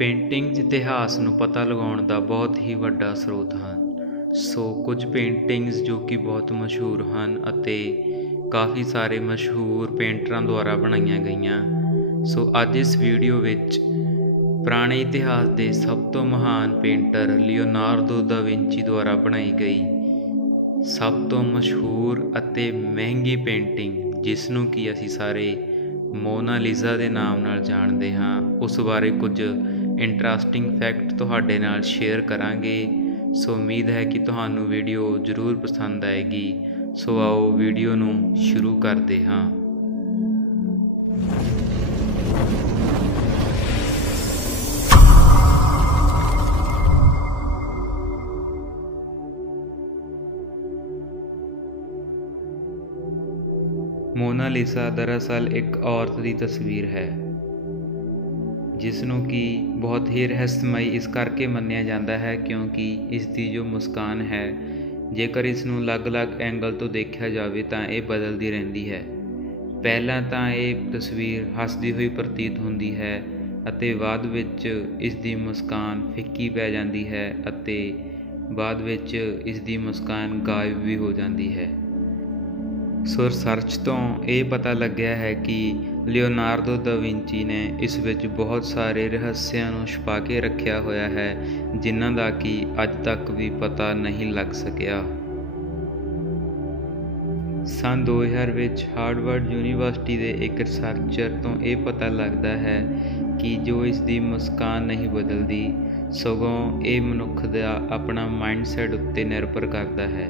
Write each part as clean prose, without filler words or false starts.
Paintings ਇਤਿਹਾਸ ਨੂੰ ਪਤਾ ਲਗਾਉਣ ਦਾ ਬਹੁਤ ਹੀ ਵੱਡਾ ਸਰੋਤ ਹਨ। ਸੋ ਕੁਝ ਪੇਂਟਿੰਗਜ਼ ਜੋ ਕਿ ਬਹੁਤ ਮਸ਼ਹੂਰ ਹਨ ਅਤੇ ਕਾਫੀ ਸਾਰੇ ਮਸ਼ਹੂਰ ਪੇਂਟਰਾਂ ਦੁਆਰਾ ਬਣਾਈਆਂ ਗਈਆਂ। ਸੋ ਅੱਜ ਇਸ ਵੀਡੀਓ ਵਿੱਚ ਪੁਰਾਣੇ ਇਤਿਹਾਸ ਦੇ ਸਭ ਤੋਂ ਮਹਾਨ ਪੇਂਟਰ ਲਿਓਨਾਰਦੋ ਦਾ ਵਿੰਚੀ ਦੁਆਰਾ ਬਣਾਈ ਗਈ ਸਭ ਤੋਂ ਮਸ਼ਹੂਰ ਅਤੇ ਮਹਿੰਗੀ ਪੇਂਟਿੰਗ, ਜਿਸ ਨੂੰ ਕਿ ਅਸੀਂ ਸਾਰੇ ਮੋਨਾ ਲੀਜ਼ਾ ਦੇ ਨਾਮ ਨਾਲ ਜਾਣਦੇ ਹਾਂ, ਉਸ ਬਾਰੇ ਕੁਝ ਇੰਟਰਸਟਿੰਗ ਫੈਕਟ ਤੁਹਾਡੇ ਨਾਲ ਸ਼ੇਅਰ ਕਰਾਂਗੇ। ਸੋ ਉਮੀਦ ਹੈ ਕਿ ਤੁਹਾਨੂੰ ਵੀਡੀਓ ਜ਼ਰੂਰ ਪਸੰਦ ਆਏਗੀ। ਸੋ ਆਓ ਵੀਡੀਓ ਨੂੰ ਸ਼ੁਰੂ ਕਰਦੇ ਹਾਂ। ਮੋਨਾ ਲੀਜ਼ਾ ਦਰਅਸਲ ਇੱਕ ਔਰਤ ਦੀ ਤਸਵੀਰ ਹੈ, ਜਿਸ ਨੂੰ ਕਿ ਬਹੁਤ ਹੀ ਰਹੱਸਮਈ ਇਸ ਕਰਕੇ ਮੰਨਿਆ ਜਾਂਦਾ ਹੈ ਕਿਉਂਕਿ ਇਸ ਦੀ ਜੋ ਮੁਸਕਾਨ ਹੈ, ਜੇਕਰ ਇਸ ਨੂੰ ਅਲੱਗ-ਅਲੱਗ ਐਂਗਲ ਤੋਂ ਦੇਖਿਆ ਜਾਵੇ ਤਾਂ ਇਹ ਬਦਲਦੀ ਰਹਿੰਦੀ ਹੈ। ਪਹਿਲਾਂ ਤਾਂ ਇਹ ਤਸਵੀਰ ਹੱਸਦੀ ਹੋਈ ਪ੍ਰਤੀਤ ਹੁੰਦੀ ਹੈ ਅਤੇ ਬਾਅਦ ਵਿੱਚ ਇਸ ਦੀ ਮੁਸਕਾਨ ਫਿੱਕੀ ਪੈ ਜਾਂਦੀ ਹੈ ਅਤੇ ਬਾਅਦ ਵਿੱਚ ਇਸ ਦੀ ਮੁਸਕਾਨ ਗਾਇਬ ਵੀ ਹੋ ਜਾਂਦੀ ਹੈ। ਸੋ ਰਿਸਰਚ ਤੋਂ ਇਹ ਪਤਾ ਲੱਗਿਆ ਹੈ ਕਿ ਲਿਓਨਾਰਦੋ ਦਾ ਵਿੰਚੀ ਨੇ ਇਸ ਵਿੱਚ ਬਹੁਤ ਸਾਰੇ ਰਹੱਸਿਆਂ ਨੂੰ ਛੁਪਾ ਕੇ ਰੱਖਿਆ ਹੋਇਆ ਹੈ, ਜਿਨ੍ਹਾਂ ਦਾ ਕਿ ਅੱਜ ਤੱਕ ਵੀ ਪਤਾ ਨਹੀਂ ਲੱਗ ਸਕਿਆ। ਸੰਨ 2000 ਵਿੱਚ ਹਾਰਵਰਡ ਯੂਨੀਵਰਸਿਟੀ ਦੇ ਇੱਕ ਰਿਸਰਚਰ ਤੋਂ ਇਹ ਪਤਾ ਲੱਗਦਾ ਹੈ ਕਿ ਜੋ ਇਸ ਦੀ ਮੁਸਕਾਨ ਨਹੀਂ ਬਦਲਦੀ, ਸਗੋਂ ਇਹ ਮਨੁੱਖ ਦਾ ਆਪਣਾ ਮਾਈਂਡਸੈਟ ਉੱਤੇ ਨਿਰਭਰ ਕਰਦਾ ਹੈ।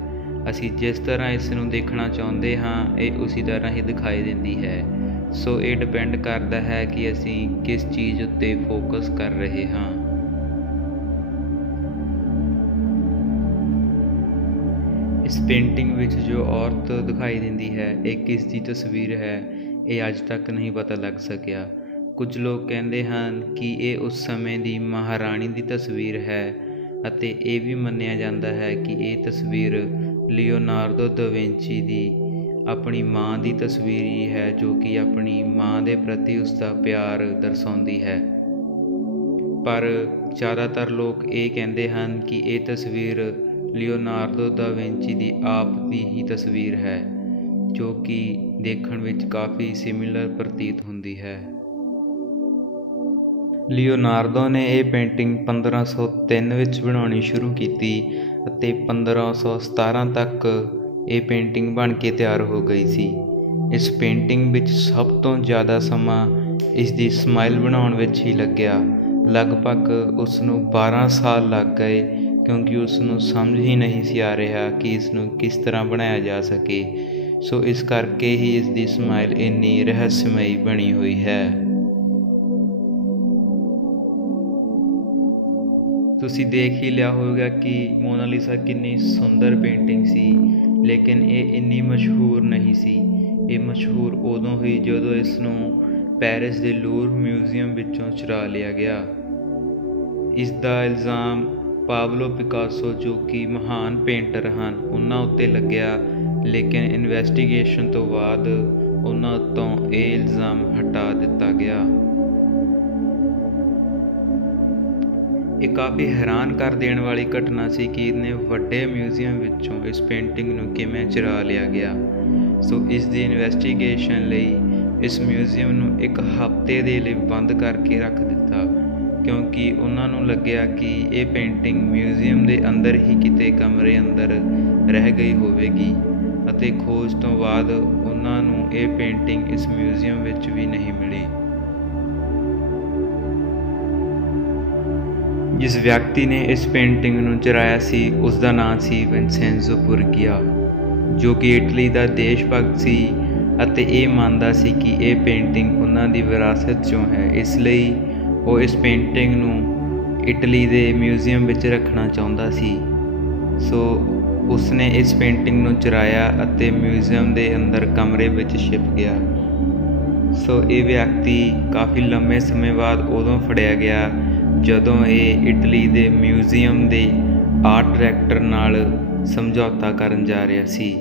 ਅਸੀਂ ਜਿਸ ਤਰ੍ਹਾਂ ਇਸ ਨੂੰ ਦੇਖਣਾ ਚਾਹੁੰਦੇ ਹਾਂ, ਇਹ ਉਸੇ ਤਰ੍ਹਾਂ ਹੀ ਦਿਖਾਈ ਦਿੰਦੀ ਹੈ। ਸੋ ਇਹ ਡਿਪੈਂਡ ਕਰਦਾ ਹੈ ਕਿ ਅਸੀਂ ਕਿਸ ਚੀਜ਼ ਉੱਤੇ ਫੋਕਸ ਕਰ ਰਹੇ ਹਾਂ। ਇਸ ਪੇਂਟਿੰਗ ਵਿੱਚ ਜੋ ਔਰਤ ਦਿਖਾਈ ਦਿੰਦੀ ਹੈ, ਇਹ ਕਿਸ ਦੀ ਤਸਵੀਰ ਹੈ, ਇਹ ਅੱਜ ਤੱਕ ਨਹੀਂ ਪਤਾ ਲੱਗ ਸਕਿਆ। ਕੁਝ ਲੋਕ ਕਹਿੰਦੇ ਹਨ ਕਿ ਇਹ ਉਸ ਸਮੇਂ ਦੀ ਮਹਾਰਾਣੀ ਦੀ ਤਸਵੀਰ ਹੈ ਅਤੇ ਇਹ ਵੀ ਮੰਨਿਆ ਜਾਂਦਾ ਹੈ ਕਿ ਇਹ ਤਸਵੀਰ ਲਿਓਨਾਰਦੋ ਦਾ ਵਿੰਚੀ ਦੀ ਆਪਣੀ ਮਾਂ ਦੀ ਤਸਵੀਰ ਹੀ ਹੈ, ਜੋ ਕਿ ਆਪਣੀ ਮਾਂ ਦੇ ਪ੍ਰਤੀ ਉਸਦਾ ਪਿਆਰ ਦਰਸਾਉਂਦੀ ਹੈ। ਪਰ ਜ਼ਿਆਦਾਤਰ ਲੋਕ ਇਹ ਕਹਿੰਦੇ ਹਨ ਕਿ ਇਹ ਤਸਵੀਰ ਲਿਓਨਾਰਦੋ ਦਾ ਵਿੰਚੀ ਦੀ ਆਪ ਦੀ ਹੀ ਤਸਵੀਰ ਹੈ, ਜੋ ਕਿ ਦੇਖਣ ਵਿੱਚ ਕਾਫੀ ਸਿਮਿਲਰ ਪ੍ਰਤੀਤ ਹੁੰਦੀ ਹੈ। ਲਿਓਨਾਰਦੋ ਨੇ ਇਹ ਪੇਂਟਿੰਗ 1503 ਵਿੱਚ ਬਣਾਉਣੀ ਸ਼ੁਰੂ ਕੀਤੀ ਅਤੇ 1517 ਤੱਕ ਇਹ ਪੇਂਟਿੰਗ ਬਣ ਕੇ ਤਿਆਰ ਹੋ ਗਈ ਸੀ। ਇਸ ਪੇਂਟਿੰਗ ਵਿੱਚ ਸਭ ਤੋਂ ਜ਼ਿਆਦਾ ਸਮਾਂ ਇਸ ਦੀ ਸਮਾਈਲ ਬਣਾਉਣ ਵਿੱਚ ਹੀ ਲੱਗਿਆ। ਲਗਭਗ ਉਸ ਨੂੰ 12 ਸਾਲ ਲੱਗ ਗਏ ਕਿਉਂਕਿ ਉਸ ਨੂੰ ਸਮਝ ਹੀ ਨਹੀਂ ਸੀ ਆ ਰਿਹਾ ਕਿ ਇਸ ਨੂੰ ਕਿਸ ਤਰ੍ਹਾਂ ਬਣਾਇਆ ਜਾ ਸਕੇ। ਸੋ ਇਸ ਕਰਕੇ ਹੀ ਇਸ ਦੀ ਸਮਾਈਲ ਇੰਨੀ ਰਹੱਸਮਈ ਬਣੀ ਹੋਈ ਹੈ। ਤੁਸੀਂ ਦੇਖ ਹੀ ਲਿਆ ਹੋਵੇਗਾ ਕਿ ਮੋਨਾ ਲੀਜ਼ਾ ਕਿੰਨੀ ਸੁੰਦਰ ਪੇਂਟਿੰਗ ਸੀ, ਲੇਕਿਨ ਇਹ ਇੰਨੀ ਮਸ਼ਹੂਰ ਨਹੀਂ ਸੀ। ਇਹ ਮਸ਼ਹੂਰ ਉਦੋਂ ਹੋਈ ਜਦੋਂ ਇਸ ਨੂੰ ਪੈਰਿਸ ਦੇ ਲੂਵਰ ਮਿਊਜ਼ੀਅਮ ਵਿੱਚੋਂ ਚੁਰਾ ਲਿਆ ਗਿਆ। ਇਸ ਦਾ ਇਲਜ਼ਾਮ ਪਾਬਲੋ ਪਿਕਾਸੋ, ਜੋ ਕਿ ਮਹਾਨ ਪੇਂਟਰ ਹਨ, ਉਹਨਾਂ ਉੱਤੇ ਲੱਗਿਆ, ਲੇਕਿਨ ਇਨਵੈਸਟੀਗੇਸ਼ਨ ਤੋਂ ਬਾਅਦ ਉਹਨਾਂ ਉੱਤੋਂ ਇਹ ਇਲਜ਼ਾਮ ਹਟਾ ਦਿੱਤਾ ਗਿਆ। ਇਹ ਕਾਫੀ ਹੈਰਾਨ ਕਰ ਦੇਣ ਵਾਲੀ ਘਟਨਾ ਸੀ ਕਿ ਇੰਨੇ ਵੱਡੇ ਮਿਊਜ਼ੀਅਮ ਵਿੱਚੋਂ ਇਸ ਪੇਂਟਿੰਗ ਨੂੰ ਕਿਵੇਂ ਚੁਰਾ ਲਿਆ ਗਿਆ। ਸੋ ਇਸ ਦੀ ਇਨਵੈਸਟੀਗੇਸ਼ਨ ਲਈ ਇਸ ਮਿਊਜ਼ੀਅਮ ਨੂੰ ਇੱਕ ਹਫ਼ਤੇ ਦੇ ਲਈ ਬੰਦ ਕਰਕੇ ਰੱਖ ਦਿੱਤਾ, ਕਿਉਂਕਿ ਉਹਨਾਂ ਨੂੰ ਲੱਗਿਆ ਕਿ ਇਹ ਪੇਂਟਿੰਗ ਮਿਊਜ਼ੀਅਮ ਦੇ ਅੰਦਰ ਹੀ ਕਿਤੇ ਕਮਰੇ ਅੰਦਰ ਰਹਿ ਗਈ ਹੋਵੇਗੀ ਅਤੇ ਖੋਜ ਤੋਂ ਬਾਅਦ ਉਹਨਾਂ ਨੂੰ ਇਹ ਪੇਂਟਿੰਗ ਇਸ ਮਿਊਜ਼ੀਅਮ ਵਿੱਚ ਵੀ ਨਹੀਂ ਮਿਲੀ। ਜਿਸ ਵਿਅਕਤੀ ਨੇ ਇਸ ਪੇਂਟਿੰਗ ਨੂੰ ਚੁਰਾਇਆ ਸੀ, ਉਸ ਦਾ ਨਾਮ ਸੀ ਵਿਨਸੈਂਜ਼ੋ ਪੁਰਗੀਆ, ਜੋ ਕਿ ਇਟਲੀ ਦਾ ਦੇਸ਼ ਭਗਤ ਸੀ ਅਤੇ ਇਹ ਮੰਨਦਾ ਸੀ ਕਿ ਇਹ ਪੇਂਟਿੰਗ ਉਹਨਾਂ ਦੀ ਵਿਰਾਸਤ 'ਚੋਂ ਹੈ। ਇਸ ਲਈ ਉਹ ਇਸ ਪੇਂਟਿੰਗ ਨੂੰ ਇਟਲੀ ਦੇ ਮਿਊਜ਼ੀਅਮ ਵਿੱਚ ਰੱਖਣਾ ਚਾਹੁੰਦਾ ਸੀ। ਸੋ ਉਸਨੇ ਇਸ ਪੇਂਟਿੰਗ ਨੂੰ ਚੁਰਾਇਆ ਅਤੇ ਮਿਊਜ਼ੀਅਮ ਦੇ ਅੰਦਰ ਕਮਰੇ ਵਿੱਚ ਛਿਪ ਗਿਆ। ਸੋ ਇਹ ਵਿਅਕਤੀ ਕਾਫੀ ਲੰਮੇ ਸਮੇਂ ਬਾਅਦ ਉਦੋਂ ਫੜਿਆ ਗਿਆ ਜਦੋਂ ਇਹ ਇਟਲੀ ਦੇ ਮਿਊਜ਼ੀਅਮ ਦੇ ਆਰਟ ਡਾਇਰੈਕਟਰ ਨਾਲ ਸਮਝੌਤਾ ਕਰਨ ਜਾ ਰਿਹਾ ਸੀ।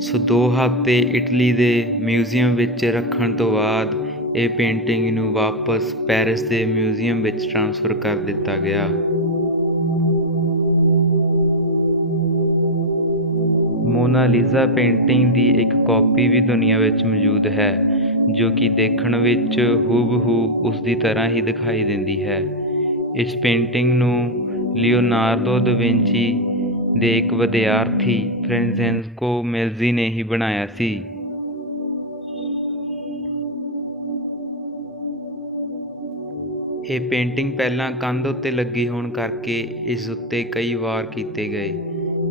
ਸੋ 2 ਹਫ਼ਤੇ ਇਟਲੀ ਦੇ ਮਿਊਜ਼ੀਅਮ ਵਿੱਚ ਰੱਖਣ ਤੋਂ ਬਾਅਦ ਇਹ ਪੇਂਟਿੰਗ ਨੂੰ ਵਾਪਸ ਪੈਰਿਸ ਦੇ ਮਿਊਜ਼ੀਅਮ ਵਿੱਚ ਟ੍ਰਾਂਸਫਰ ਕਰ ਦਿੱਤਾ ਗਿਆ। ਮੋਨਾਲੀਜ਼ਾ ਪੇਂਟਿੰਗ ਦੀ ਇੱਕ ਕਾਪੀ ਵੀ ਦੁਨੀਆ ਵਿੱਚ ਮੌਜੂਦ ਹੈ ਜੋ ਕਿ ਦੇਖਣ ਵਿੱਚ ਹੂਬਹੂ ਉਸ ਦੀ ਤਰ੍ਹਾਂ ਹੀ ਦਿਖਾਈ ਦਿੰਦੀ ਹੈ। ਇਸ ਪੇਂਟਿੰਗ ਨੂੰ ਲਿਓਨਾਰਦੋ ਦਾ ਵਿੰਚੀ ਦੇ ਇੱਕ ਵਿਦਿਆਰਥੀ ਫ੍ਰੈਂਚੈਸਕੋ ਮੈਜ਼ੀ ਨੇ ਹੀ ਬਣਾਇਆ ਸੀ। ਇਹ ਪੇਂਟਿੰਗ ਪਹਿਲਾਂ ਕੰਧ ਉੱਤੇ ਲੱਗੀ ਹੋਣ ਕਰਕੇ ਇਸ ਉੱਤੇ ਕਈ ਵਾਰ ਕੀਤੇ ਗਏ,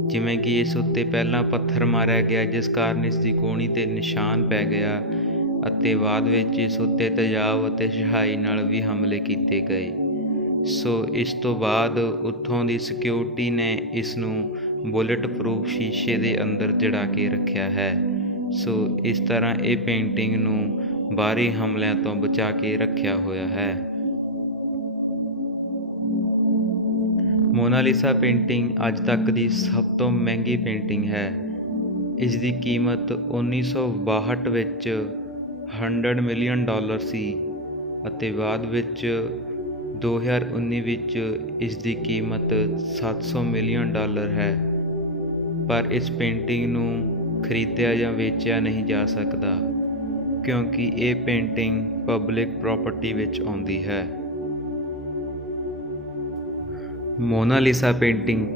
ਜਿਵੇਂ ਕਿ ਇਸ ਉੱਤੇ ਪਹਿਲਾਂ ਪੱਥਰ ਮਾਰਿਆ ਗਿਆ ਜਿਸ ਕਾਰਨ ਇਸ ਦੀ ਕੋਹਣੀ 'ਤੇ ਨਿਸ਼ਾਨ ਪੈ ਗਿਆ ਅਤੇ ਬਾਅਦ ਵਿੱਚ ਇਸ ਉੱਤੇ ਤੇਜ਼ਾਬ ਅਤੇ ਸਿਹਾਈ ਨਾਲ ਵੀ ਹਮਲੇ ਕੀਤੇ ਗਏ। ਸੋ ਇਸ ਤੋਂ ਬਾਅਦ ਉੱਥੋਂ ਦੀ ਸਿਕਿਉਰਿਟੀ ਨੇ ਇਸ ਨੂੰ ਬੁਲੇਟ ਪ੍ਰੂਫ ਸ਼ੀਸ਼ੇ ਦੇ ਅੰਦਰ ਜੜਾ ਕੇ ਰੱਖਿਆ ਹੈ। ਸੋ ਇਸ ਤਰ੍ਹਾਂ ਇਹ ਪੇਂਟਿੰਗ ਨੂੰ ਬਾਹਰੀ ਹਮਲਿਆਂ ਤੋਂ ਬਚਾ ਕੇ ਰੱਖਿਆ ਹੋਇਆ ਹੈ। ਮੋਨਾਲੀਸਾ ਪੇਂਟਿੰਗ ਅੱਜ ਤੱਕ ਦੀ ਸਭ ਤੋਂ ਮਹਿੰਗੀ ਪੇਂਟਿੰਗ ਹੈ। ਇਸ ਦੀ ਕੀਮਤ 1962 ਵਿੱਚ $100 ਮਿਲੀਅਨ ਸੀ ਅਤੇ ਬਾਅਦ ਵਿੱਚ 2019 ਵਿੱਚ ਇਸ ਦੀ ਕੀਮਤ $700 ਮਿਲੀਅਨ ਹੈ। ਪਰ ਇਸ ਪੇਂਟਿੰਗ ਨੂੰ ਖਰੀਦਿਆ ਜਾਂ ਵੇਚਿਆ ਨਹੀਂ ਜਾ ਸਕਦਾ ਕਿਉਂਕਿ ਇਹ ਪੇਂਟਿੰਗ ਪਬਲਿਕ ਪ੍ਰਾਪਰਟੀ ਵਿੱਚ ਆਉਂਦੀ ਹੈ। ਮੋਨਾਲੀਸਾ ਪੇਂਟਿੰਗ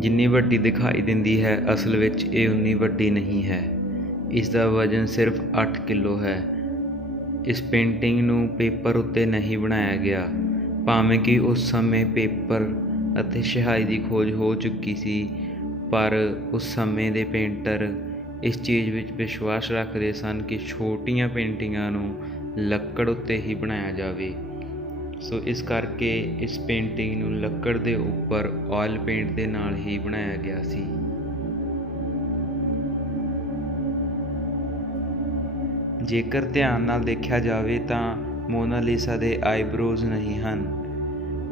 ਜਿੰਨੀ ਵੱਡੀ ਦਿਖਾਈ ਦਿੰਦੀ ਹੈ ਅਸਲ ਵਿੱਚ ਇਹ ਉਨੀ ਵੱਡੀ ਨਹੀਂ ਹੈ। ਇਸ ਦਾ ਵਜ਼ਨ ਸਿਰਫ 8 ਕਿਲੋ ਹੈ। ਇਸ ਪੇਂਟਿੰਗ ਨੂੰ ਪੇਪਰ ਉੱਤੇ ਨਹੀਂ ਬਣਾਇਆ ਗਿਆ, ਭਾਵੇਂ ਕਿ ਉਸ ਸਮੇਂ ਪੇਪਰ ਅਤੇ ਸਿਹਾਈ ਦੀ ਖੋਜ ਹੋ ਚੁੱਕੀ ਸੀ, ਪਰ ਉਸ ਸਮੇਂ ਦੇ ਪੇਂਟਰ ਇਸ ਚੀਜ਼ ਵਿੱਚ ਵਿਸ਼ਵਾਸ ਰੱਖਦੇ ਸਨ ਕਿ ਛੋਟੀਆਂ ਪੇਂਟਿੰਗਾਂ ਨੂੰ ਲੱਕੜ ਉੱਤੇ ਹੀ ਬਣਾਇਆ ਜਾਵੇ। ਸੋ ਇਸ ਕਰਕੇ ਇਸ ਪੇਂਟਿੰਗ ਨੂੰ ਲੱਕੜ ਦੇ ਉੱਪਰ ਆਇਲ ਪੇਂਟ ਦੇ ਨਾਲ ਹੀ ਬਣਾਇਆ ਗਿਆ ਸੀ। ਜੇਕਰ ਧਿਆਨ ਨਾਲ ਦੇਖਿਆ ਜਾਵੇ ਤਾਂ ਮੋਨਾਲੀਸਾ ਦੇ ਆਈਬ੍ਰੋਜ਼ ਨਹੀਂ ਹਨ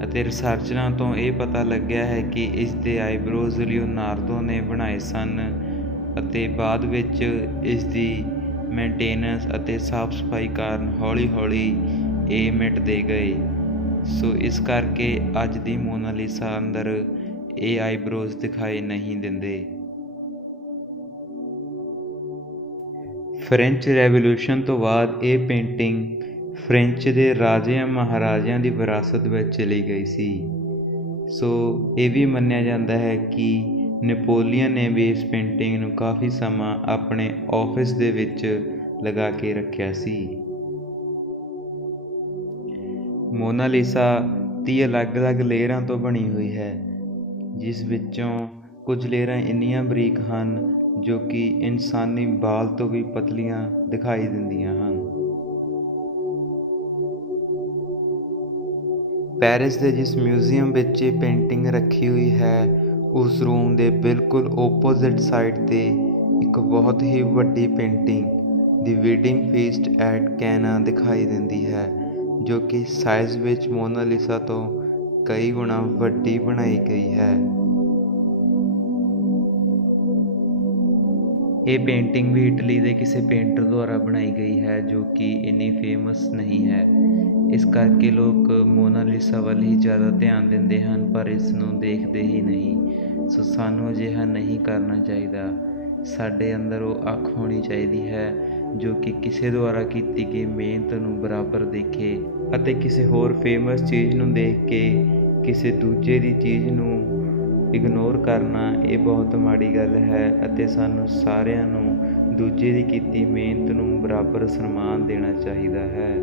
ਅਤੇ ਰਿਸਰਚਰਾਂ ਤੋਂ ਇਹ ਪਤਾ ਲੱਗਿਆ ਹੈ ਕਿ ਇਸ ਦੇ ਆਈਬ੍ਰੋਜ਼ ਲਿਓਨਾਰਦੋ ਨੇ ਬਣਾਏ ਸਨ ਅਤੇ ਬਾਅਦ ਵਿੱਚ ਇਸ ਦੀ ਮੇਨਟੇਨੈਂਸ ਅਤੇ ਸਾਫ਼ ਸਫਾਈ ਕਾਰਨ ਹੌਲੀ-ਹੌਲੀ ਇਹ ਮਿਟਦੇ ਗਏ। ਸੋ ਇਸ ਕਰਕੇ ਅੱਜ ਦੀ ਮੋਨਾਲੀਸਾ ਅੰਦਰ ਇਹ ਆਈਬ੍ਰੋਜ਼ ਦਿਖਾਈ ਨਹੀਂ ਦਿੰਦੇ। ਫ੍ਰੈਂਚ ਰੈਵੋਲਿਊਸ਼ਨ ਤੋਂ ਬਾਅਦ ਇਹ ਪੇਂਟਿੰਗ ਫ੍ਰੈਂਚ ਦੇ ਰਾਜਿਆਂ ਮਹਾਰਾਜਿਆਂ ਦੀ ਵਿਰਾਸਤ ਵਿੱਚ ਚਲੀ ਗਈ ਸੀ। ਸੋ ਇਹ ਵੀ ਮੰਨਿਆ ਜਾਂਦਾ ਹੈ ਕਿ ਨੈਪੋਲੀਅਨ ਨੇ ਵੀ ਇਸ ਪੇਂਟਿੰਗ ਨੂੰ ਕਾਫੀ ਸਮਾਂ ਆਪਣੇ ਆਫਿਸ ਦੇ ਵਿੱਚ ਲਗਾ ਕੇ ਰੱਖਿਆ ਸੀ। ਮੋਨਾਲੀਸਾ 30 ਅਲੱਗ-ਅਲੱਗ ਲੇਅਰਾਂ ਤੋਂ ਬਣੀ ਹੋਈ ਹੈ, ਜਿਸ ਵਿੱਚੋਂ ਕੁਝ ਲੇਅਰਾਂ ਇੰਨੀਆਂ ਬਰੀਕ ਹਨ ਜੋ ਕਿ ਇਨਸਾਨੀ ਬਾਲ ਤੋਂ ਵੀ ਪਤਲੀਆਂ ਦਿਖਾਈ ਦਿੰਦੀਆਂ ਹਨ। ਪੈਰਿਸ ਦੇ ਜਿਸ ਮਿਊਜ਼ੀਅਮ ਵਿੱਚ ਇਹ ਪੇਂਟਿੰਗ ਰੱਖੀ ਹੋਈ ਹੈ ਉਸ ਰੂਮ ਦੇ ਬਿਲਕੁਲ ਓਪੋਜ਼ਿਟ ਸਾਈਡ 'ਤੇ ਇੱਕ ਬਹੁਤ ਹੀ ਵੱਡੀ ਪੇਂਟਿੰਗ ਦੀ ਵੈਡਿੰਗ ਫੀਸਟ ਐਟ ਕੈਨਾ ਦਿਖਾਈ ਦਿੰਦੀ ਹੈ, ਜੋ ਕਿ ਸਾਈਜ਼ ਵਿੱਚ ਮੋਨਾਲੀਸਾ ਤੋਂ ਕਈ ਗੁਣਾ ਵੱਡੀ ਬਣਾਈ ਗਈ ਹੈ। ਇਹ ਪੇਂਟਿੰਗ ਵੀ ਇਟਲੀ ਦੇ ਕਿਸੇ ਪੇਂਟਰ ਦੁਆਰਾ ਬਣਾਈ ਗਈ ਹੈ ਜੋ ਕਿ ਇੰਨੀ ਫੇਮਸ ਨਹੀਂ ਹੈ। ਇਸ ਕਰਕੇ ਲੋਕ ਮੋਨਾਲੀਸਾ ਵੱਲ ਹੀ ਜ਼ਿਆਦਾ ਧਿਆਨ ਦਿੰਦੇ ਹਨ ਪਰ ਇਸ ਨੂੰ ਦੇਖਦੇ ਹੀ ਨਹੀਂ। ਸੋ ਸਾਨੂੰ ਅਜਿਹਾ ਨਹੀਂ ਕਰਨਾ ਚਾਹੀਦਾ। ਸਾਡੇ ਅੰਦਰ ਉਹ ਅੱਖ ਹੋਣੀ ਚਾਹੀਦੀ ਹੈ ਜੋ ਕਿ ਕਿਸੇ ਦੁਆਰਾ ਕੀਤੀ ਗਈ ਮਿਹਨਤ ਨੂੰ ਬਰਾਬਰ ਦੇਖੇ ਅਤੇ ਕਿਸੇ ਹੋਰ ਫੇਮਸ ਚੀਜ਼ ਨੂੰ ਦੇਖ ਕੇ ਕਿਸੇ ਦੂਜੇ ਦੀ ਚੀਜ਼ ਨੂੰ ਇਗਨੋਰ ਕਰਨਾ ਇਹ ਬਹੁਤ ਮਾੜੀ ਗੱਲ ਹੈ ਅਤੇ ਸਾਨੂੰ ਸਾਰਿਆਂ ਨੂੰ ਦੂਜੇ ਦੀ ਕੀਤੀ ਮਿਹਨਤ ਨੂੰ ਬਰਾਬਰ ਸਨਮਾਨ ਦੇਣਾ ਚਾਹੀਦਾ ਹੈ।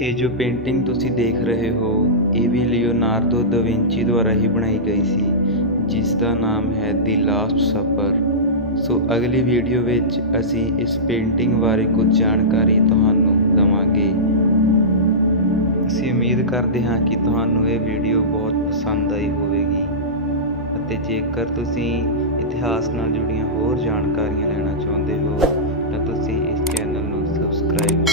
ਇਹ ਜੋ ਪੇਂਟਿੰਗ ਤੁਸੀਂ ਦੇਖ ਰਹੇ ਹੋ ਇਹ ਵੀ ਲਿਓਨਾਰਦੋ ਦਾ ਵਿੰਚੀ ਦੁਆਰਾ ਹੀ ਬਣਾਈ ਗਈ ਸੀ, ਜਿਸ ਦਾ ਨਾਮ ਹੈ ਦੀ ਲਾਸਟ ਸਪਰ। ਸੋ ਅਗਲੀ ਵੀਡੀਓ ਵਿੱਚ ਅਸੀਂ ਇਸ ਪੇਂਟਿੰਗ ਬਾਰੇ ਕੁਝ ਜਾਣਕਾਰੀ ਤੁਹਾਨੂੰ ਦੇਵਾਂਗੇ। ਅਸੀਂ ਉਮੀਦ ਕਰਦੇ ਹਾਂ ਕਿ ਤੁਹਾਨੂੰ ਇਹ ਵੀਡੀਓ ਬਹੁਤ ਪਸੰਦ ਆਈ ਹੋਵੇਗੀ ਅਤੇ ਜੇਕਰ ਤੁਸੀਂ ਇਤਿਹਾਸ ਨਾਲ ਜੁੜੀਆਂ ਹੋਰ ਜਾਣਕਾਰੀਆਂ ਲੈਣਾ ਚਾਹੁੰਦੇ ਹੋ ਤਾਂ ਤੁਸੀਂ ਇਸ ਚੈਨਲ ਨੂੰ ਸਬਸਕ੍ਰਾਈਬ